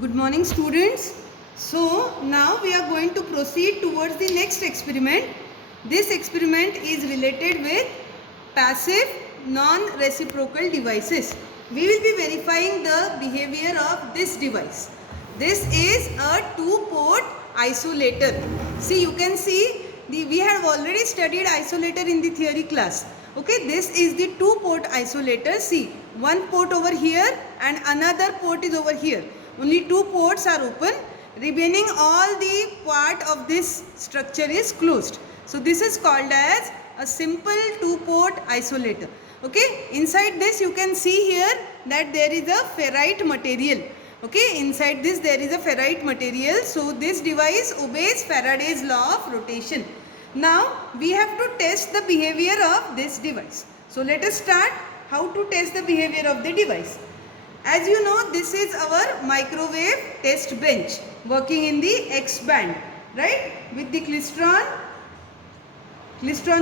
Good morning students. So now we are going to proceed towards the next experiment. This experiment is related with passive non-reciprocal devices. We will be verifying the behavior of this device. This is a two-port isolator. See, you can see we have already studied isolator in the theory class. Okay, this is the two-port isolator. See, one port over here and another port is over here. Only two ports are open. Remaining all the part of this structure is closed. So this is called as a simple two-port isolator. Okay, inside this you can see here that there is a ferrite material. Okay, inside this there is a ferrite material. So this device obeys Faraday's law of rotation. Now we have to test the behavior of this device. So let us start how to test the behavior of the device. As you know, this is our microwave test bench working in the X band, right? With the klystron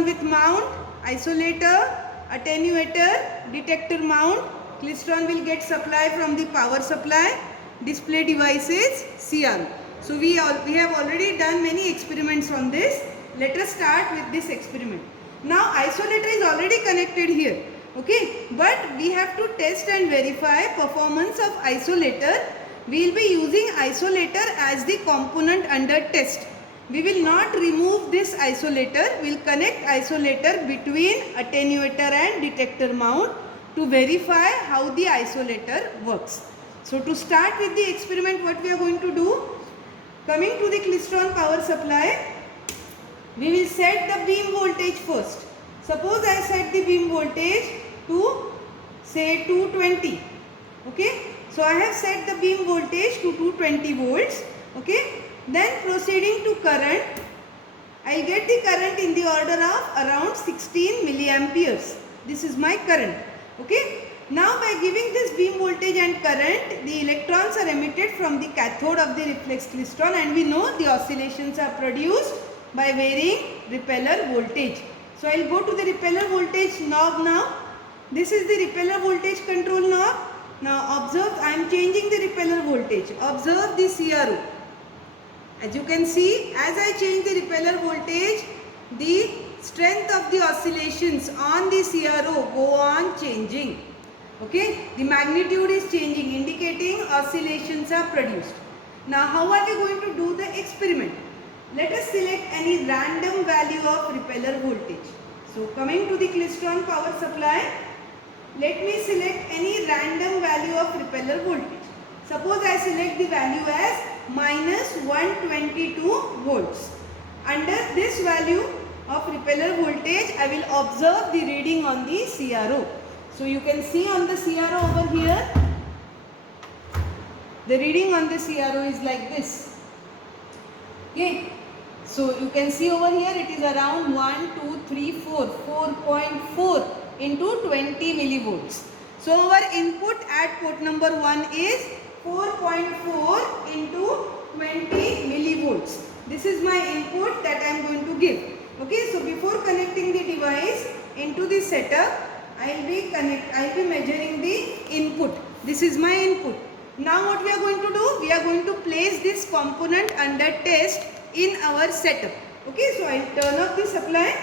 with mount, isolator, attenuator, detector mount. Klystron will get supply from the power supply. Display devices, CRO. So we have already done many experiments on this. Let us start with this experiment. Now isolator is already connected here. Okay, but we have to test and verify performance of isolator. We will be using isolator as the component under test. We will not remove this isolator. We will connect isolator between attenuator and detector mount to verify how the isolator works. So to start with the experiment, what we are going to do, coming to the klystron power supply, we will set the beam voltage first. Suppose I set the beam voltage to say 220. Okay, so I have set the beam voltage to 220 volts. Okay, then proceeding to current, I get the current in the order of around 16 milliamperes. This is my current. Okay, now by giving this beam voltage and current, the electrons are emitted from the cathode of the reflex klystron, and we know the oscillations are produced by varying repeller voltage. So I will go to the repeller voltage knob now. This is the repeller voltage control knob. Now observe, I am changing the repeller voltage. Observe the CRO. As you can see, as I change the repeller voltage, the strength of the oscillations on the CRO go on changing. Okay, the magnitude is changing, indicating oscillations are produced. Now how are we going to do the experiment? Let us select any random value of repeller voltage. So coming to the klystron power supply, let me select any random value of repeller voltage. Suppose I select the value as minus 122 volts. Under this value of repeller voltage, I will observe the reading on the CRO. So you can see on the CRO over here, the reading on the CRO is like this. Okay, so you can see over here it is around 4.4 into 20 millivolts. So our input at port number 1 is 4.4 into 20 millivolts. This is my input that I am going to give. Okay, so before connecting the device into the setup, I will be measuring the input. This is my input. Now what we are going to do? We are going to place this component under test in our setup. Okay, so I will turn off the supply.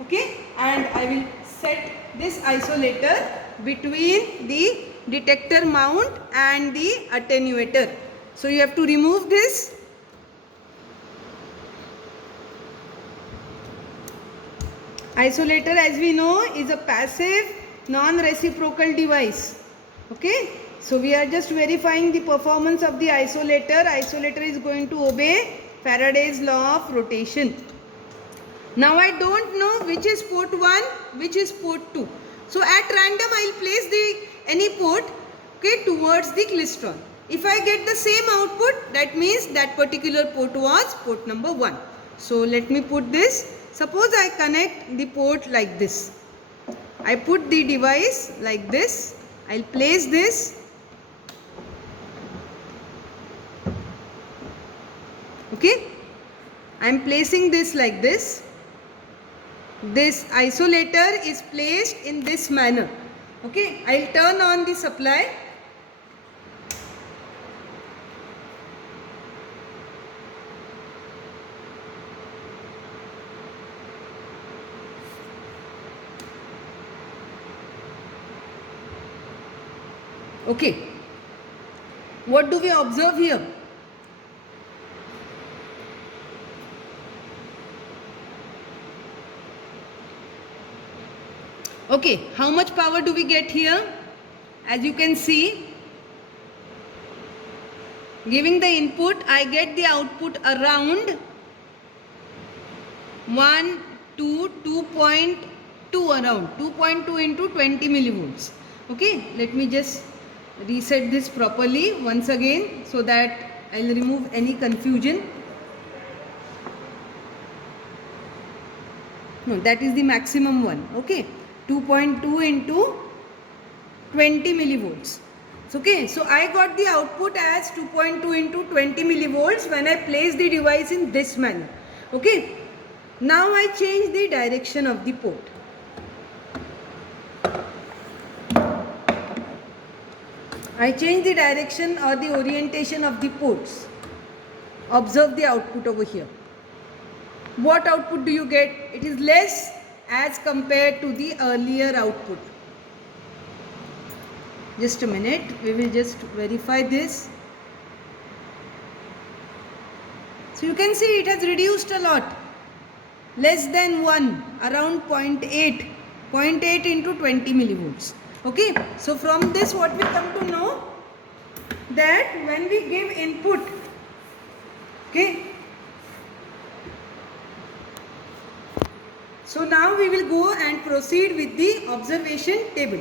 Okay, and I will set this isolator between the detector mount and the attenuator. So you have to remove this. Isolator, as we know, is a passive non-reciprocal device. Okay, so we are just verifying the performance of the isolator. Isolator is going to obey Faraday's law of rotation. Now I don't know which is port 1, which is port 2. So at random I will place any port, okay, towards the klystron. If I get the same output, that means that particular port was port number 1. So let me put this. Suppose I connect the port like this. I put the device like this. I will place this. Okay, I am placing this like this. This isolator is placed in this manner. Okay, I will turn on the supply. Okay, what do we observe here? Okay, how much power do we get here? As you can see, giving the input, I get the output around 2.2 around 2.2 into 20 millivolts. Okay, let me just reset this properly once again so that I'll remove any confusion. No, that is the maximum one. Okay, 2.2 into 20 millivolts. Okay, so I got the output as 2.2 into 20 millivolts when I place the device in this manner. Okay, now I change the direction of the port. I change the direction or the orientation of the ports. Observe the output over here. What output do you get? It is less as compared to the earlier output. Just a minute, we will just verify this. So you can see it has reduced a lot. Less than 1, around 0.8 into 20 millivolts. Okay, so from this what we come to know that when we give input, okay, so now we will go and proceed with the observation table.